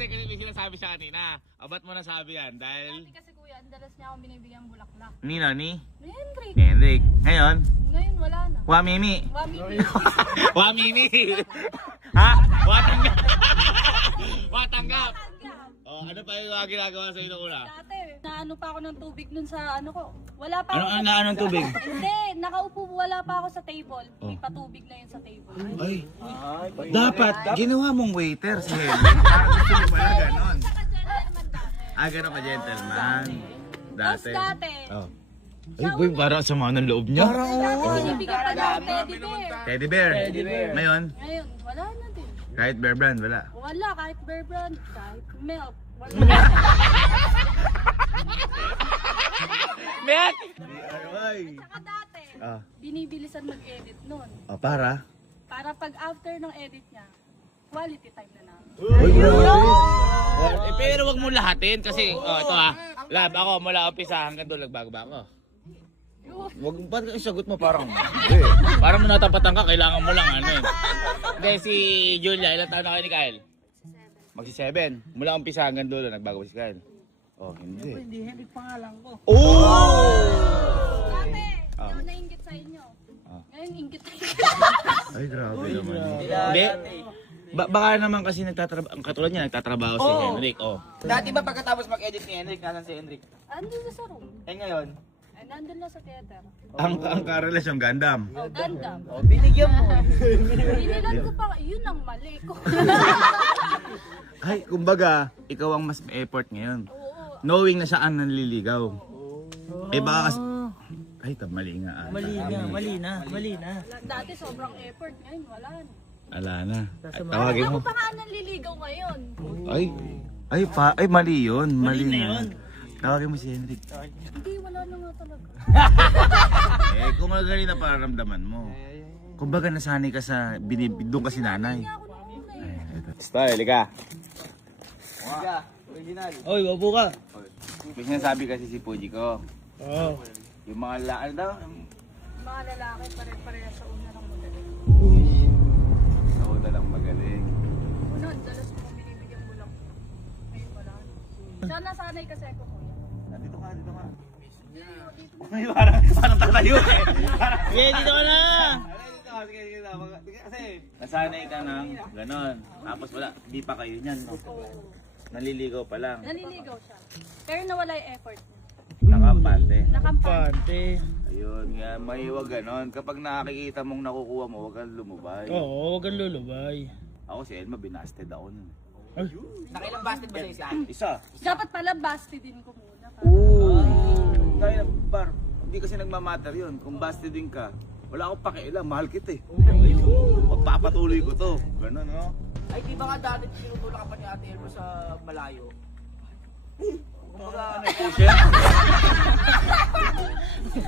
kasi may sinasabi siya kanina. O, ba't mo nasabi yan? Dahil... Dati kasi kuya, ang dalas niya akong binibigyan bulaklak. Nino, ni? Ni Hendrik. Hendrik. Ngayon? Ngayon wala na. Wamimi. Wamimi. Wamimi. Ha? Watanggap. Watanggap. Oh, ano pa yung ginagawa sa inyo una? Dati, naano pa ako ng tubig nun sa ano ko. Wala pa ako. Anong tubig? Hindi, nakaupo wala pa ako sa table. May patubig na yun sa table. Ay, dapat ginawa mong waiter si Henry. Parang gusto mo pala ganon. Saka gentleman dati. Ganon ka gentleman. Tapos dati, Oh. Ay, boy, parang sama ng loob niya. dati binibigyan pa ng teddy bear. Teddy bear. Ngayon, Ngayon, wala na din. kahit bear brand, wala. Wala, kahit bear brand, kahit milk. Wala. Mek! Saka dati, Ah. binibilisan mag-edit nun. Oh, para? Para pag after ng edit niya, quality time na namin. Pero wag mo lahatin kasi, ito lab, ako mula umpisa hanggang doon nagbago ba ako? Wag mo pa isagot mo parang parang mo natapatan ka, kailangan mo lang ano eh. Hindi, si Julia, ilang taon na kayo ni Kyle? Magsi-7. Mula umpisa hanggang dulo, nagbago si Kyle. Oh, hindi. Hindi, Henrik pangalan ko. Oh! Dati, Ah. ako nainggit sa inyo. Ah. Ngayon, inggit tayo. Ay, grabe naman. Hindi. Baka naman kasi nagtatrabaho, ang katulad niya, nagtatrabaho si Henrik. Oh. Dati ba pagkatapos mag-edit ni Henrik, nasan si Henrik? Andun na sa room. Eh ngayon? Ay, nandun na sa theater. Ang karelasyon Gundam. Oh, ganda. Oh, binigyan mo. Binilan ko pa, yun ang mali ko. Ay, kumbaga, ikaw ang mas may effort ngayon. Oo. Knowing na siya ang nanliligaw. Eh baka kasi... Ay, mali nga. Mali na. Dati sobrang effort, ngayon wala na. Ala na. Ay, tawagin Ako mo. pa nga nanliligaw ngayon. Ay, mali yun. Mali na yun. Tawagin mo si Henrik. Hindi, wala na nga talaga. Eh, kung magaling na pararamdaman mo. Kumbaga nasanay ka sa doon ka si nanay. Hindi ako nung una eh. Style, ka. Original. Oy, wapo ka. May sinasabi kasi si Puji ko. Oo. Yung mga ano daw? Mga lalaki pare-pareha sa una ng magaling. Sa una lang magaling. Una, dalas ko binibigyan mo lang. Ngayon wala na. Sana sanay kasi ako kuya. Dito ka. Ay, parang tatayo eh. Yeah, dito ka na. Kasi nasanay ka ng ganon. Tapos wala, di pa kayo niyan, no? Naliligaw pa lang. Naliligaw siya. Pero nawala yung effort niya. Nakampante. Nakampante. Pante. Ayun, nga, maiwag ganon. Kapag nakikita mong nakukuha mo, huwag kang lumubay. Oo, huwag kang lulubay. Ako si Elma, binasted ako nun. Ay, Nakilang busted ba sa isa? Isa. Dapat pala busted din ko muna. Dahil par, hindi kasi nagmamatter yun. Kung busted din ka, wala akong pakialam, mahal kita eh. Magpapatuloy ko to. Ganon, no? Ay, di ba nga dati tinutulak ka pa ni Ate Elmo sa malayo? Kumbaga, Pusher?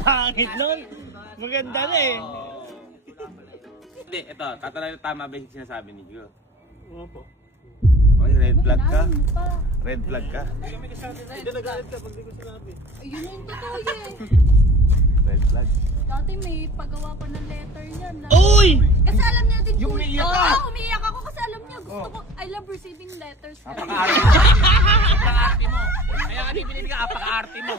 pangit nun. Maganda na eh. Hindi, ito, tatanungin tama ba yung sinasabi ni Gio? Opo. Oy, red flag ka? Ayun pa. Red flag ka? Hindi nagalit ka pag di ko sinabi. Ayun yung totoo yan. Red flag. Dati may pagawa pa ng letter yan. Uy! Kasi alam niya din Yung umiiyak ka? Oo, umiiyak ako kasi alam niya. Gusto ko, I love receiving letters. apaka-arte mo. Kaya ka di binibigyan, apaka-arte mo.